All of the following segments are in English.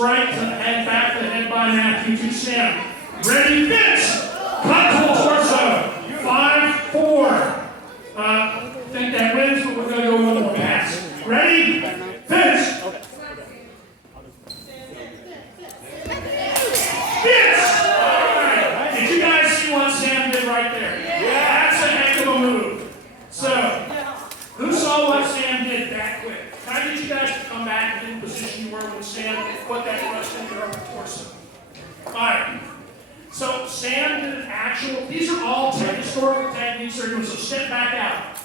strike to the head, back to the head by Matthew to Sam. Ready, Vince! Cut to the torso. 5-4. I think that wins, but we're going to go with one more pass. Ready, Vince! Vince! Alright. Did you guys see what Sam did right there? Yeah. That's a heck of a move. So, who saw what Sam did that quick? Can I get you guys to come back in the position you were when Sam put that thrust in your upper torso? Alright. So Sam did an actual, these are all historical techniques they're doing, so step back out.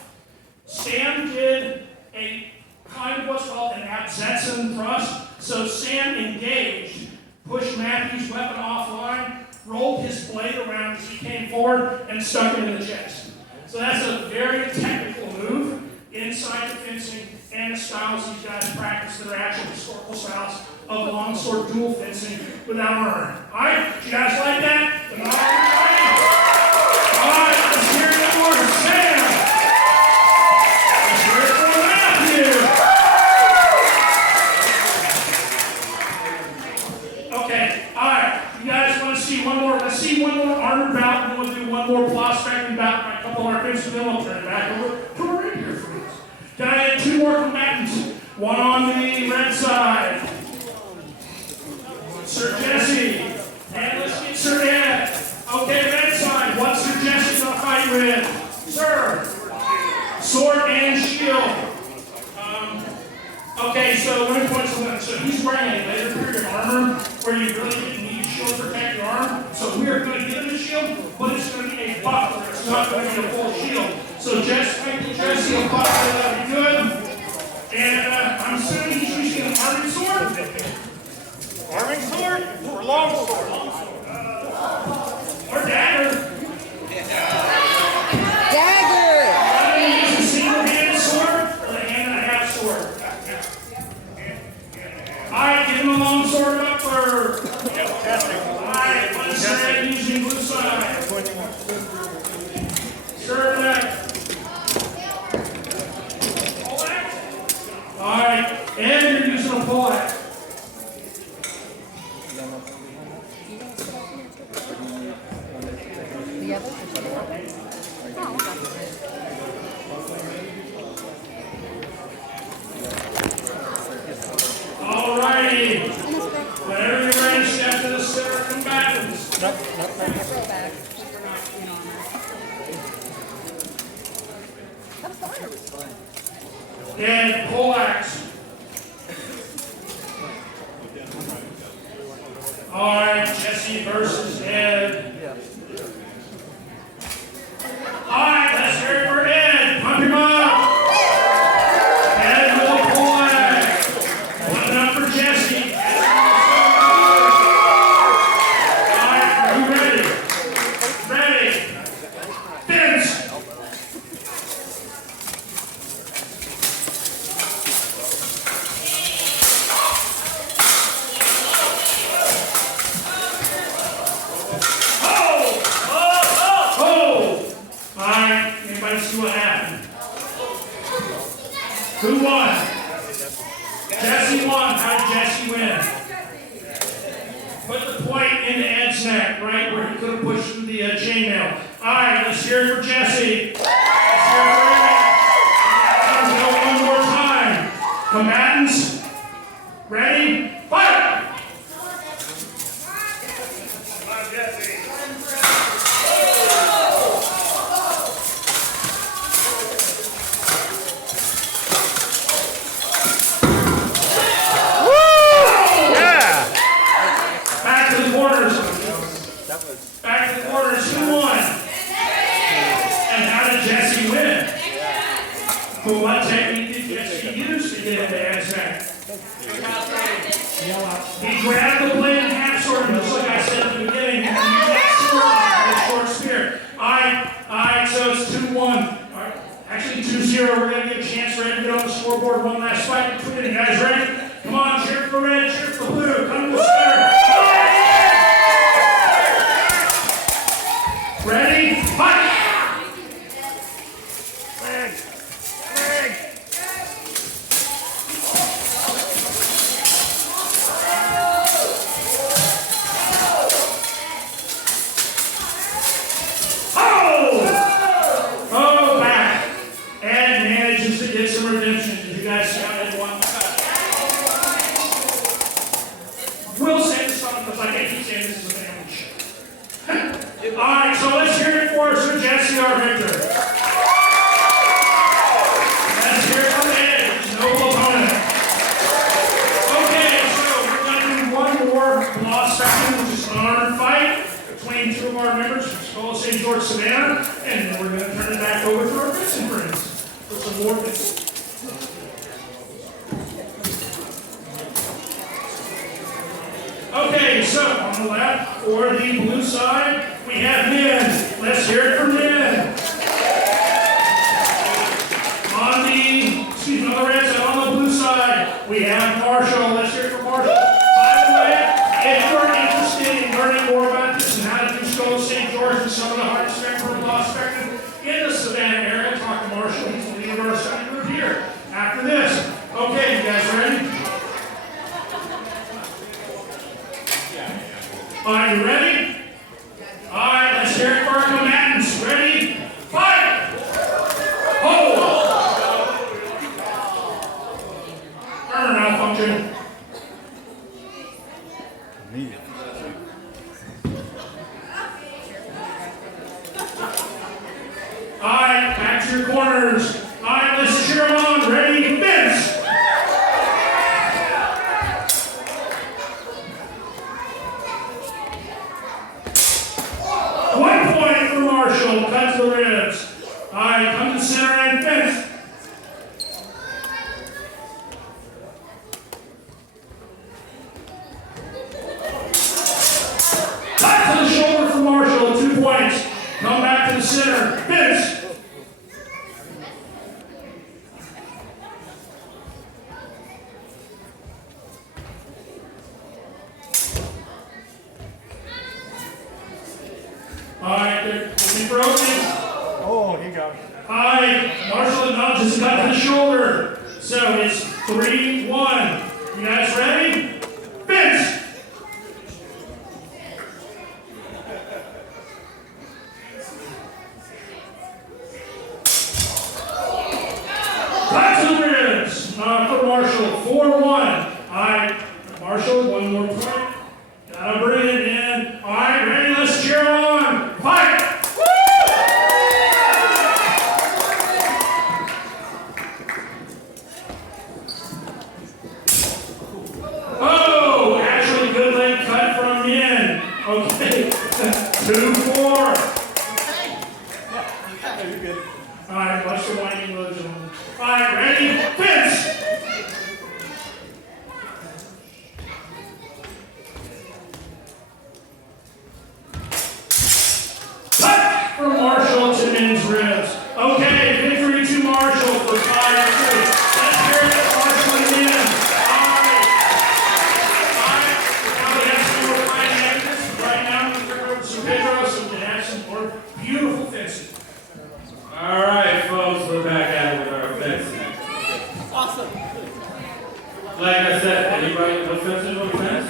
Sam did a kind of what's called an absetzen thrust. So Sam engaged, pushed Matthew's weapon offline, rolled his blade around as he came forward, and stuck it in the chest. So that's a very technical move inside the fencing and the styles these guys practice that are actual historical styles of longsword dual fencing without armor. Alright, you guys like that? Alright, let's hear it for Sam. Let's hear it for Matthew. Okay, alright, you guys want to see one more? Let's see one more armor bout, and we'll do one more prospecting bout by a couple of our fences, and then we'll turn it back over to our right here for us. Can I get two more combatants? One on the red side. Sir Jesse, and let's get Sir Ed. Okay, red side, what's Sir Jesse gonna fight with? Sir, sword and shield. Okay, so let me point something. So he's wearing a later period armor where you really didn't need a shield to protect your arm. So we are going to give him a shield, but it's going to be a buckler. It's not going to be a full shield. So Jesse a buckler, that'll be good. And I'm assuming he's using an arming sword. Arming sword or long sword? Or dagger? Dagger! I'm going to use a single-handed sword or a hand-and-a-half sword. Alright, give him a long sword up for. Alright, let's start using blue side. Sure back. Alright, and you're using a pull axe. Alrighty. Whenever you're ready, step to the center combatants. And pull axe. Alright, Jesse versus Ed. Alright, let's hear it for Ed. Pump him up. Ed will pull axe. One up for Jesse. Alright, are you ready? Ready. Vince. See what happened. Who won? Jesse won. How did Jesse win? Put the point into Ed's neck, right where he could have pushed through the chainmail. Alright, let's hear it for Jesse. Let's hear it for Ed. Let's go one more time. Combatants, ready? Fight! Come on, Jesse. Back to the corners, who won? And how did Jesse win? But what technique did Jesse use to get into Ed's neck? He grabbed the blade and half sword, just like I said at the beginning, you can use that sword with a short spear. Alright, so it's 2-1. Alright, actually 2-0. We're going to give a chance for Ed to get on the scoreboard. One last fight between you guys. Ready? Come on, cheer for red, cheer for blue. Come to the center. Ready? Fight! Leg! Leg! our victor. Let's hear it from Ed, noble opponent. Okay, so we're going to do one more loss section, which is an armed fight between two of our members from Skull St. George, Savannah, and then we're going to turn it back over to our fencing friends for some more fencing. Okay, so on the left, for the blue side, we have men. Let's hear it from men. On the red side, on the blue side, we have Marshall. Let's hear it from Marshall. By the way, if you're interested in learning more about this and how to do Skull St. George and some of the hardest spectrum loss spectrum in the Savannah area, talk to Marshall. He's the leader of our study group here. After this, okay, you guys ready? Are you ready? All right, let's hear it for our combatants. Ready? Fight! Hold! Burner malfunction. All right, back to your corners. All right, let's cheer them on. Ready? Vince! Cut to the ribs. All right, come to the center and fence. Cut to the shoulder for Marshall, 2 points. Come back to the center, fence. All right, we'll be broken. Oh, he got it. All right, Marshall acknowledges cut to the shoulder. So it's 3-1. You guys ready? Vince! Cut to the ribs for Marshall, 4-1. All right, Marshall, one more point. Gotta bring it in. All right, ready? Let's cheer on. Fight! Oh, actually, good leg cut from in. Okay, 2-4. You're good. All right, watch the winding low, gentlemen. All right, ready? Vince! From Marshall to men's ribs. Okay, victory to Marshall for 5-2. Let's hear it for Marshall again. All right. Now we have some more fine evidence. Right now, we're going to turn over some videos so we can have some more beautiful fencing. All right, folks, we're back at it with our fencing. Awesome. Like I said, anybody, no fencing, no fence?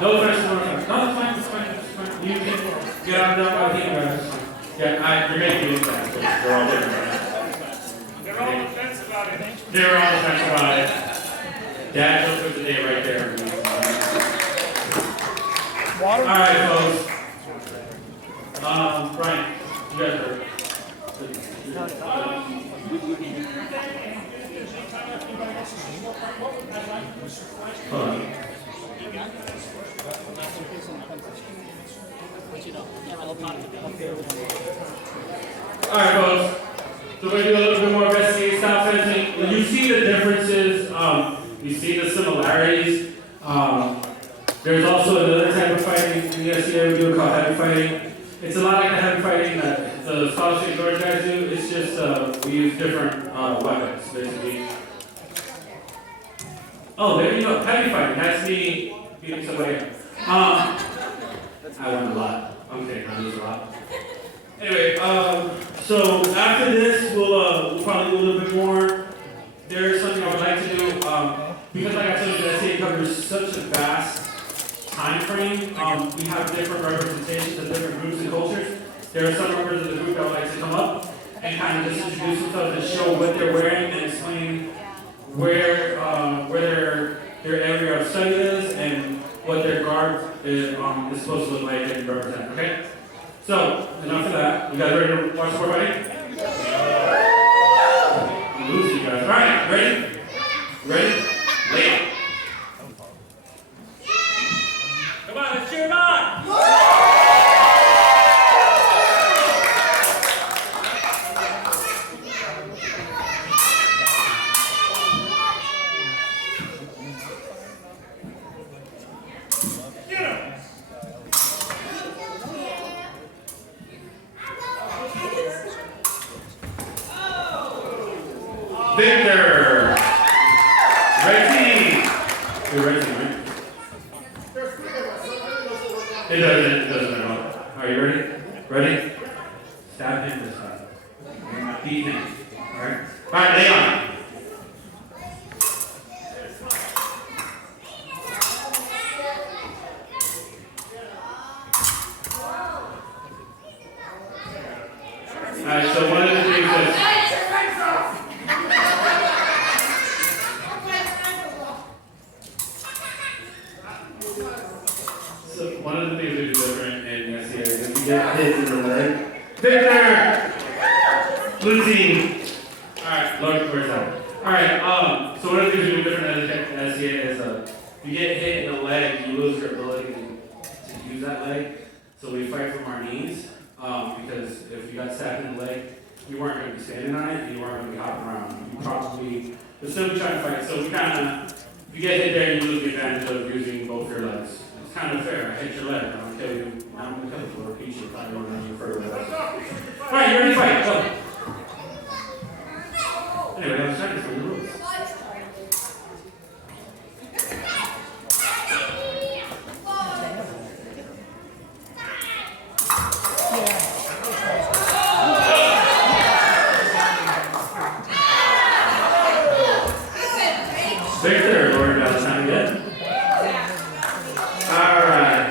No fencing, no fence. No, it's fine. You can get on down by the guys. Yeah, you're making me fence. They're all different. They're all on the fence about it. They're on the fence about it. Dad just took the day right there. Water? All right, folks. Brian, you guys are. Hold on. Alright, folks. So we're going to do a little bit more of SCA style fencing. You see the differences, you see the similarities. There's also another type of fighting in the SCA we do called heavy fighting. It's a lot like the heavy fighting that the Skull St. George guys do. It's just we use different weapons, basically. Oh, there you go. Heavy fighting. That's me beating somebody up. I won a lot. I'm kidding. I lose a lot. Anyway, so after this, we'll probably do a little bit more. There's something I would like to do. Because like I told you, the SCA covers such a vast time frame. We have different representations of different groups and cultures. There are some members of the group that would like to come up and kind of just introduce themselves and show what they're wearing and explain where their area of study is and what their garb is supposed to look like and represent. Okay? So, enough of that. You guys ready to watch more fighting? I'm losing you guys. Alright, ready? Ready? Lay out. Come on, let's cheer him on. Victor! Red team! You're red team, right? It doesn't at all. Are you ready? Ready? Stab him this time. Beat him. Alright? Alright, lay on. Alright, so one of the things is one of the things we do different in SCA is if you get hit in the leg. Victor! Blue team. Alright, look, where's that? Alright, so one of the things we do different in SCA is if you get hit in the leg, you lose your ability to use that leg. So we fight from our knees, because if you got stabbed in the leg, you weren't going to be standing on it, and you weren't going to be hopping around. You probably, but still be trying to fight. So we kind of, if you get hit there, you lose the advantage of using both your legs. It's kind of fair. I hit your leg. I'm going to kill you. I'm going to kill you for a piece. You're probably going to run you further. Alright, you ready to fight? Go. Anyway, I was trying to find the rules. Victor, Lord, about time yet? Alright.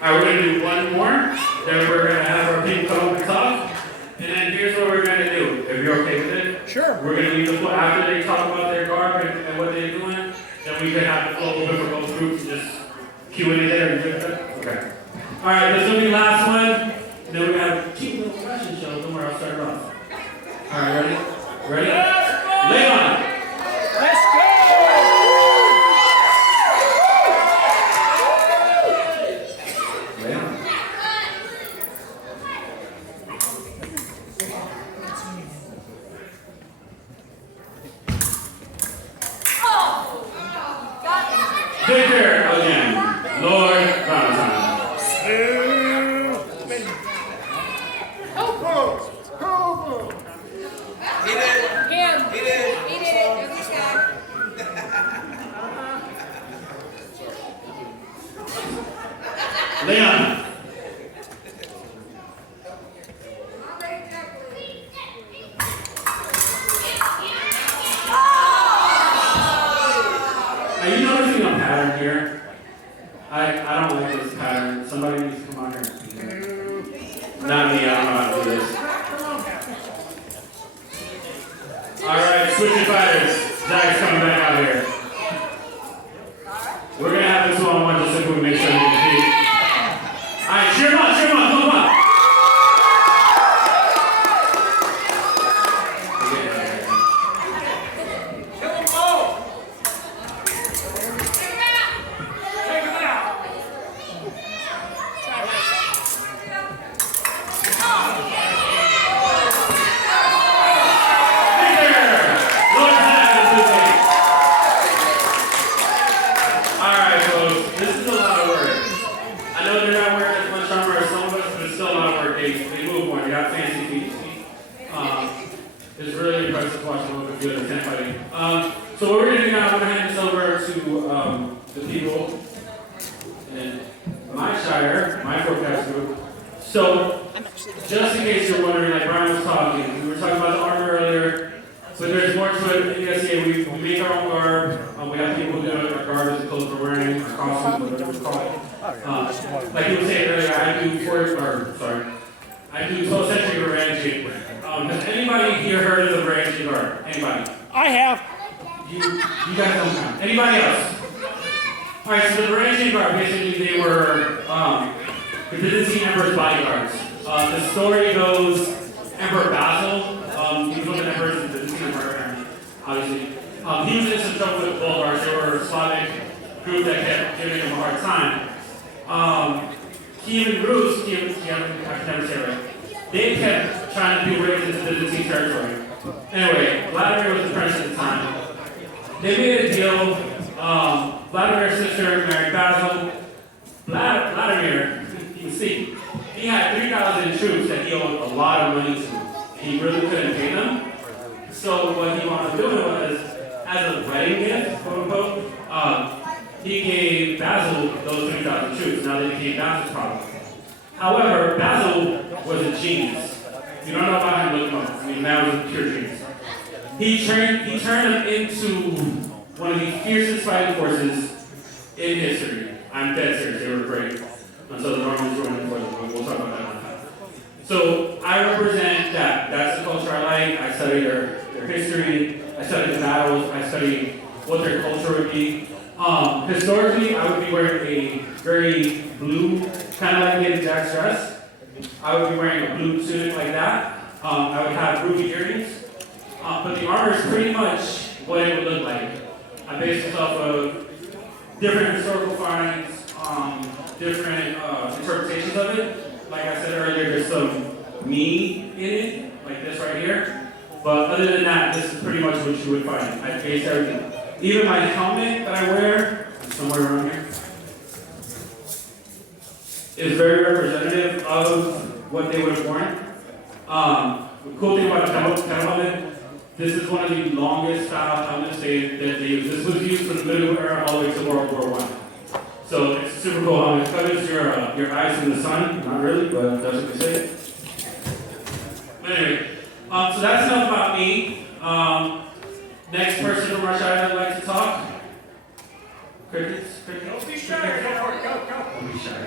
Alright, we're going to do one more. Then we're going to have our people come up and talk. And then here's what we're going to do. If you're okay with it. Sure. We're going to leave the floor after they talk about their guard and what they're doing. Then we can have the floor open for both groups and just Q&A there. Okay. Alright, this will be the last one. Then we're going to have a cute little fashion show. Don't worry, I'll start it off. Alright, ready? Ready? Lay on! Let's go! Lay on. Victor again. Lord Valentine. Leon. Are you noticing a pattern here? I don't like this pattern. Somebody needs to come on here. Not me, I don't know how to do this. Alright, switching fighters. Zach's coming back out here. We're gonna have this one-on-one just so we make sure we compete. Alright, cheer him on, come on. It's really impressive to watch them look good at 10 fighting. So what we're going to do now, I'm going to hand this over to the people in my shire, my forecast group. So, just in case you're wondering, like Brian was talking, we were talking about the armor earlier, but there's more to it. In the SCA, we make our own garb. We have people who do it. Our garb is the clothes we're wearing, our costume, whatever we call it. Like you were saying earlier, I do 12th century branding. Has anybody here heard of the branding garb? Anybody? I have. You guys don't count. Anybody else? Alright, so the branding garb, basically they the Byzantine Emperor's bodyguards. The story goes, Emperor Basil, he was one of the emperors of the Byzantine Empire, obviously. He was in some trouble with the Bulgars. They were a Slavic group that kept giving him a hard time. Kiev and Rus, I can never say it right, they kept trying to do raids into Byzantine territory. Anyway, Vladimir was the prince at the time. They made a deal. Vladimir's sister married Basil. Vladimir, you can see, he had 3,000 troops that he owed a lot of money to. He really couldn't pay them. So what he wanted to do was, as a wedding gift, quote unquote, he gave Basil those 3,000 troops. Now they became Basil's problem. However, Basil was a genius. If you don't know about him, look him up. I mean, man was a pure genius. He turned him into one of the fiercest fighting forces in history. I'm dead serious, they were great. Until the Romans ruined them for them. We'll talk about that another time. So I represent that. That's the culture I like. I study their history. I study the battles. I study what their culture would be. Historically, I would be wearing a very blue, kind of like Lady Jack's dress. I would be wearing a blue tunic like that. I would have ruby earrings. But the armor is pretty much what it would look like. I based this off of different historical findings, different interpretations of it. Like I said earlier, there's some me in it, like this right here. But other than that, this is pretty much what you would find. I base everything. Even my helmet that I wear, somewhere around here, is very representative of what they would have worn. The cool thing about the helmet, this is one of the longest style helmets that they use. This was used from the medieval era all the way to World War I. So it's a super cool helmet. It covers your eyes from the sun. Not really, but that's what they say. But anyway, so that's enough about me. Next person from Rush Hour I'd like to talk. Crickets? Don't be shy. Go. Don't be shy.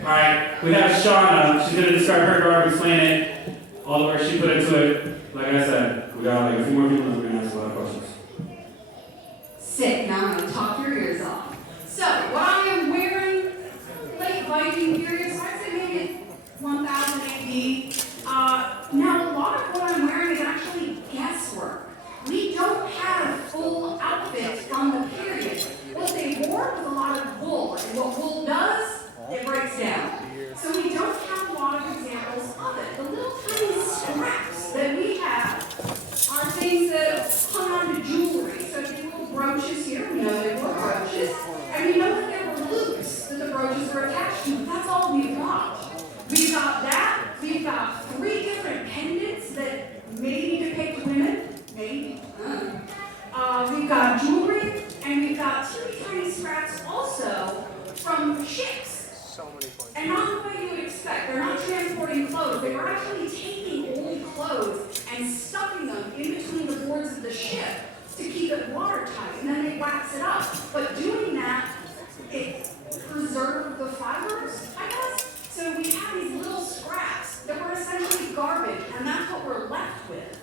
Alright, we have Shauna. She's going to describe her garb, explain it, all the work she put into it. Like I said, we got like a few more people and we're going to ask a lot of questions. Sick, now I'm going to talk your ears off. So, what I am wearing, late Viking period, so I'd say maybe 1000 AD. Now, a lot of what I'm wearing is actually guesswork. We don't have full outfits from the period. What they wore was a lot of wool, and what wool does, it breaks down. So we don't have a lot of examples of it. The little tiny scraps that we have are things that hung on to jewelry. So these little brooches here, we know they were brooches. And we know that there were loops that the brooches were attached to. That's all we've got. We've got that. We've got 3 different pendants that maybe depict women. Maybe. We've got jewelry, and we've got tiny scraps also from ships. And not the way you would expect. They're not transporting clothes. They were actually taking old clothes and stuffing them in between the boards of the ship to keep it watertight, and then they wax it up. But doing that, it preserved the fibers, I guess. So we have these little scraps that were essentially garbage, and that's what we're left with.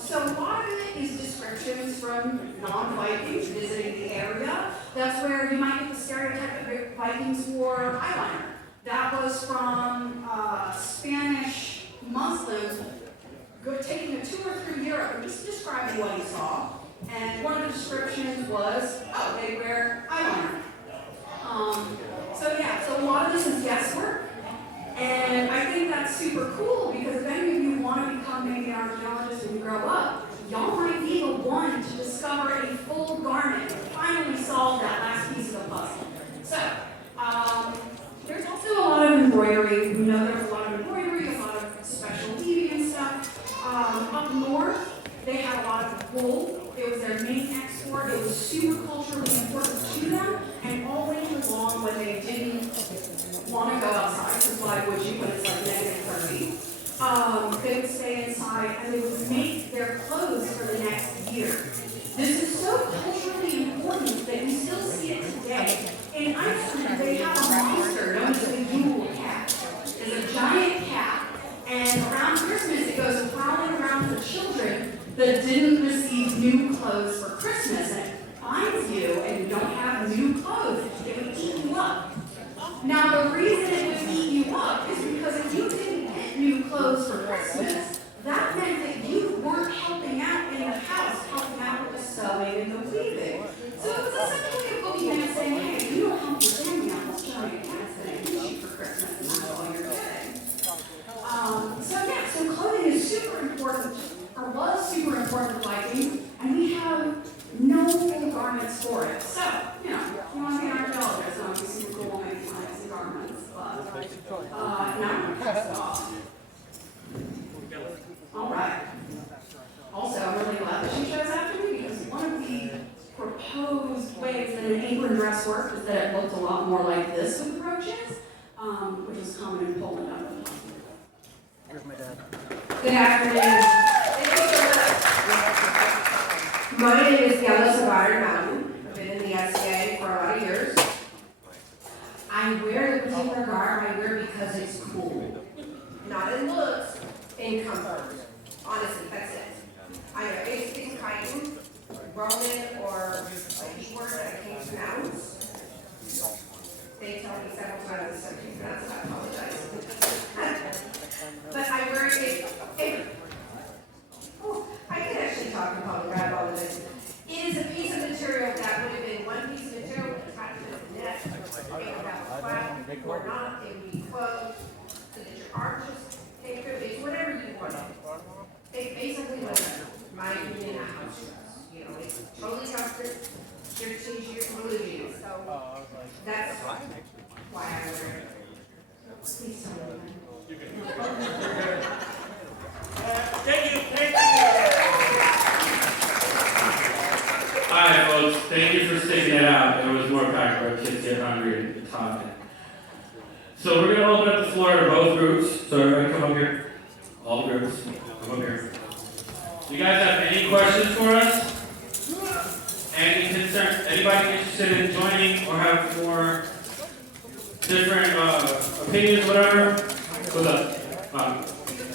So a lot of it is descriptions from non-Vikings visiting the area. That's where you might get the stereotype that Vikings wore eyeliner. That was from Spanish Muslims taking a tour through Europe and just describing what he saw. And one of the descriptions was, oh, they wear eyeliner. So a lot of this is guesswork. And I think that's super cool because if any of you want to become maybe an archaeologist when you grow up, y'all might be the one to discover a full garment and finally solve that last piece of the puzzle. So, there's also a lot of embroidery. We know there's a lot of embroidery, a lot of special weaving and stuff. Up north, they had a lot of wool. It was their main export. It was super culturally important to them. And all winter long when they didn't want to go outside, because why would you when it's like -30? They would stay inside and they would make their clothes for the next year. This is so culturally important that we still see it today. In Iceland, they have a monster known as the Yule cat. It's a giant cat, and around Christmas it goes prowling around for children that didn't receive new clothes for Christmas, and it finds you and you don't have new clothes. It would eat you up. Now, the reason it would eat you up is because if you didn't get new clothes for Christmas, that meant that you weren't helping out in the house, helping out with the sewing and the weaving. So it was essentially a boogeyman saying, hey, you don't help your family out, let's try and cats that I get you for Christmas, and that's all you're getting. So clothing is super important, or was super important with Viking, and we have no garments for it. So, you know, if you want to be an archaeologist, not be super cool and find some garments, but now I'm going to pass it off. All right. Also, I'm really glad that she chose after me because one of the proposed ways that an apron dress worked is that it looked a lot more like this with the brooches, which is common in Poland. Here's my dad. Good afternoon. My name is Gela Savard-Mountain. I've been in the SCA for a lot of years. I wear the particular garb I wear because it's cool. Not in looks, in comfort. Honestly, that's it. I know it's Titan, Roman, or a key word that I can't pronounce. They tell me several times I can't pronounce it, I apologize. But I wear it. Oh, I can actually talk in public, I apologize. It is a piece of material that would have been one piece of material attached to the neck. It would have a flap or not, it would be closed so that your arches take through. It's whatever you want. It basically was my union house dress. You know, it's totally comfortable. Your t-shirt, blue jeans. So that's why I wear it. Please tell me. Thank you. Alright folks, thank you for sticking it out. There was more packed where kids get hungry and talking. So we're going to open up the floor to both groups. So everybody come up here. All the groups, come up here. You guys have any questions for us? Any concerns? Anybody interested in joining or have more different opinions, whatever? What's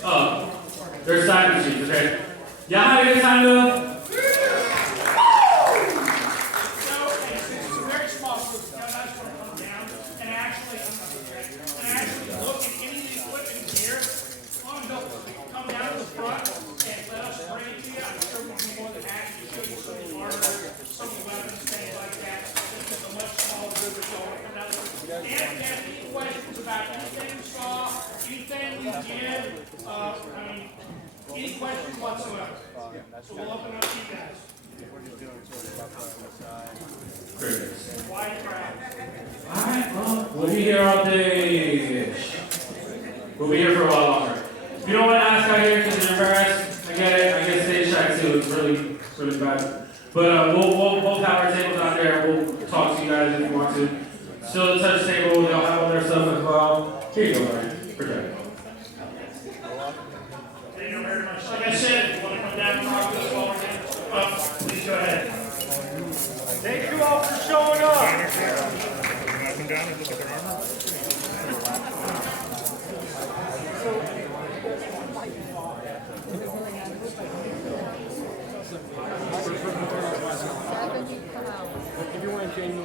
up? There's sign machines, okay? Y'all have a good time though? Any questions whatsoever? So we'll open up to you guys. Great. Wide crowd. Alright, well, we'll be here all day. We'll be here for a while longer. If you don't want to ask out here because you're embarrassed, I get it. I get stage track too. It's really bad. But we'll have our tables out there. We'll talk to you guys if you want to. Still the touch table. They'll have all their stuff as well. Here you go, Brian. Protect it. Thank you very much. Like I said, if you want to come down and talk to us while we're getting up, please go ahead. Thank you all for showing up. Come down and look at their armor. If you want to change me,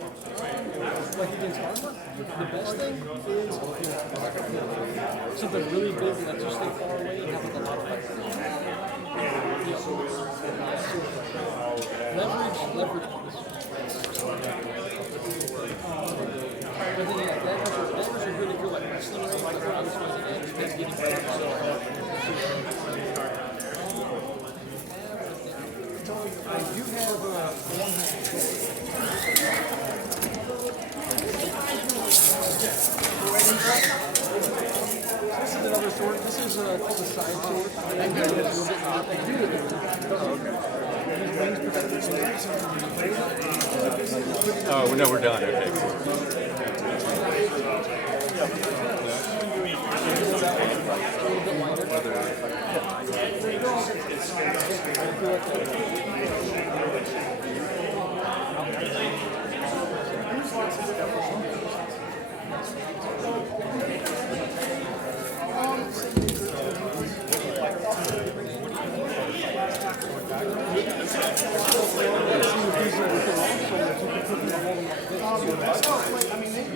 Like against armor, the best thing is something really big that lets you stay far away and have like a lot of leverage. Leverage. But then yeah, leverage is really good like wrestling range, like how this was again, because getting back so hard. I do have one hand. This is another sword. This is called a side sword. Oh, no, we're done. Okay.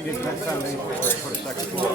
Next time they put a second floor.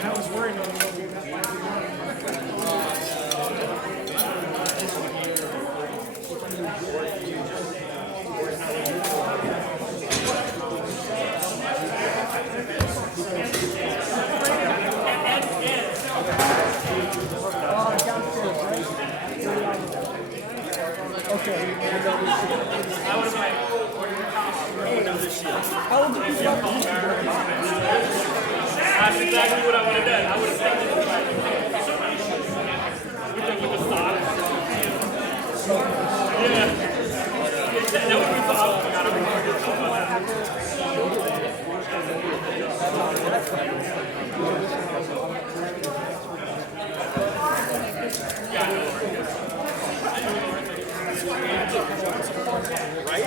I was worried about That's exactly what I would have done. I would have taken it with the socks. Yeah. That would be fun. I got to record yourself on that. Right?